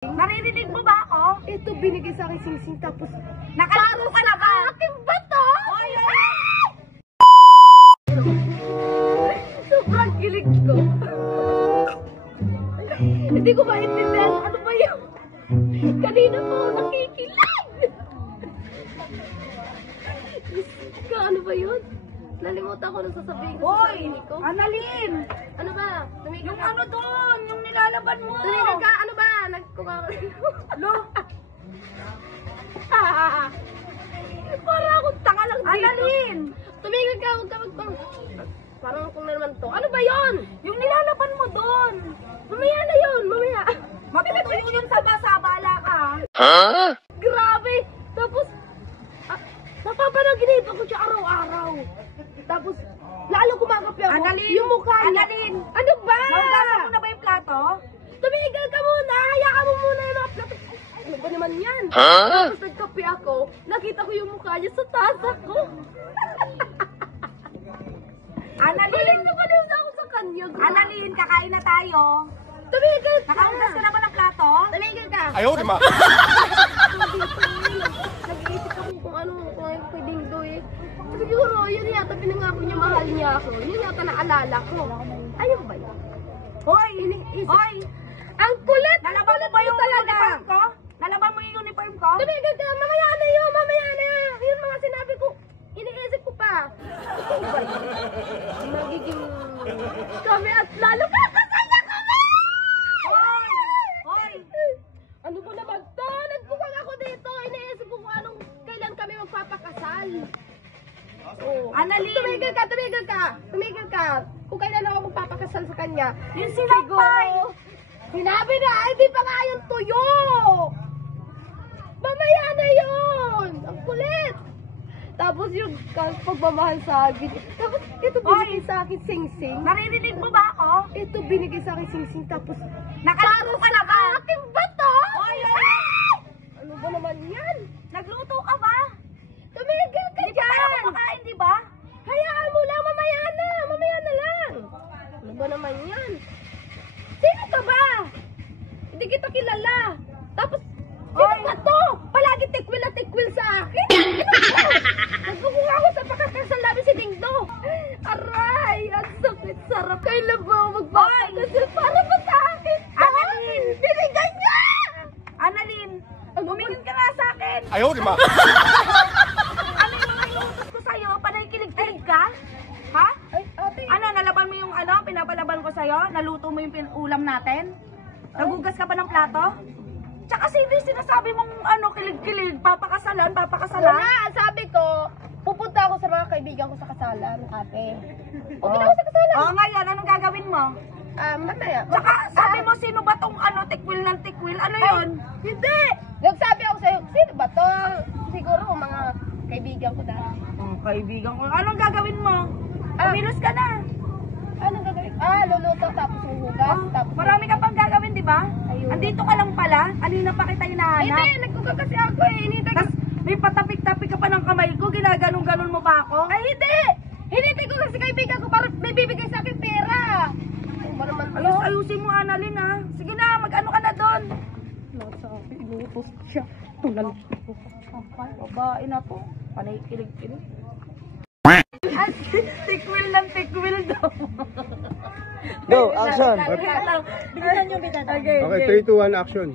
Naririnig mo ba ako? Ito, binigay sa akin sing-sing, tapos Nakalaro ka na ba? akin ba to? Oy, Sobrang kilig ko. Hindi ko maintindihan. Ano ba yun? Kanina pa ako nakikilag. Ano ba yun? Nalimutan ko nung sasabihin ko sa Hoy! sarili ko. Annalyn! Ano ba? Tumigil Yung ka. ano doon, yung nilalaban mo. Tumigil ka. Ano ba? Lo! Para akong tanga lang dito. Annalyn! Tumigil ka. Huwag ka magpang... Parang kung na naman to. Ano ba yun? Yung nilalaban mo doon. Mamaya na yun. Mamaya. Matutuyo yun sa basa, baala ka. Grabe! Tapos, napapanaginip ako siya araw-araw. Tapos, lalo kumagapi ako. Annalyn! Yung mukha niya. Annalyn! Ano ba? Naugasan mo na ba yung plato? Tumigil ka muna! Hayaan mo muna yung mga plato. Ano ba naman yan? Tapos nagkape ako, nakita ko yung mukha niya sa tasa ko. Annalyn! Baliw na ako sa kanya. grabe. Annalyn, kakain na tayo. Tumigil ka! Nakaugas ka na ba ng plato? Tumigil ka! Ayaw, di ma. Nag-iisip ako kung ano kay Dingdo eh. Siguro, yun yata pinangako niya mahal niya ako. Yun yata naalala ko. Ayun ba yun? Hoy! Hoy! Ang kulit! Nalaban mo ba yung uniform ko? Nalaban mo yung uniform ko? Tumigil ka! Mamaya na yun! Mamaya na! Yung mga sinabi ko, iniisip ko pa. Nagiging kami at lalo ka kasaya kami! Hoy! Hoy! Ano ba naman to? Nagpukang ako dito. Iniisip ko kung anong kailan kami magpapakasal. Oh. Annalyn! Tumigil ka! Tumigil ka! Tumigil ka! Kung kailan ako magpapakasal sa kanya. Yung sinampay! Sinabi na, hindi pa nga yung tuyo! Mamaya na yun! Ang kulit! Tapos yung pagmamahal sa akin. Tapos ito binigay sa akin sing-sing. Naririnig mo ba ako? Ito binigay sa akin sing-sing. Tapos Nakalaro ka na ba? akin ba to? Oy! Ano ba naman yan? Nagluto ka ba? Tumigil ka Hindi pa tayo dyan! kumakain, di ba? Hayaan mo lang, mamaya na! Mamaya na lang! Ano ba naman yan? Sino ka ba? Hindi kita kilala. Tapos, sino Oy! ba to? Palagi tikwil at tikwil sa akin. Nagkukuha ako sa pakakasal namin si Dingdo. Aray, ang sakit, sarap. Kailan ba ako magpapakasal? Para ba sa akin? Annalyn! Binigay niya! Annalyn! Ano ba? Tumingin ka nga sa akin! Ayaw, di ma. Ano yung mga inuutos ko sa'yo? Panay kilig-kilig ka? Ha? Ay, ate. Ano, nalaban mo yung ano, pinapalaban ko sa'yo? Naluto mo yung ulam natin? Nagugas ka ba ng plato? Tsaka sino yung sinasabi mong ano, kilig-kilig, papakasalan? Wala, sabi ko, pupunta ako sa mga kaibigan ko sa kasalan, ate. Pupunta ako sa kasalan. Oo, ngayon, anong gagawin mo? Mamaya. Tsaka sabi mo, sino ba tong ano, tikwil ng tikwil? Ano yun? Hindi! Nagsabi ako sa'yo, sino ba to? Siguro mga kaibigan ko dahil. Oh, kaibigan ko. Anong gagawin mo? Ah. Kumilos ka na. Anong gagawin? Luluto tapos huhugas. Oh, Tapos marami ka pang gagawin, di ba? Ayun. Andito ka lang pala. Kanina pa kita hinahanap. Hindi, nagkuka kasi ako eh. Hinintay ko. Tapos may patapik-tapik ka pa ng kamay ko. Ginaganon-ganon mo pa ako. Ay, hindi! Hinintay ko kasi kaibigan ko para may bibigay sa akin pera. Ano ba naman to? Ayusin mo, Annalyn, ha? Sige na, mag-ano ka na doon. Nasabi, inutos siya. Babae na to. Panay kilig-kilig. At tikwil ng tikwil daw. Go, action. Bigyan nyo, bigyan. Okay, Okay, 3, 2, 1, action.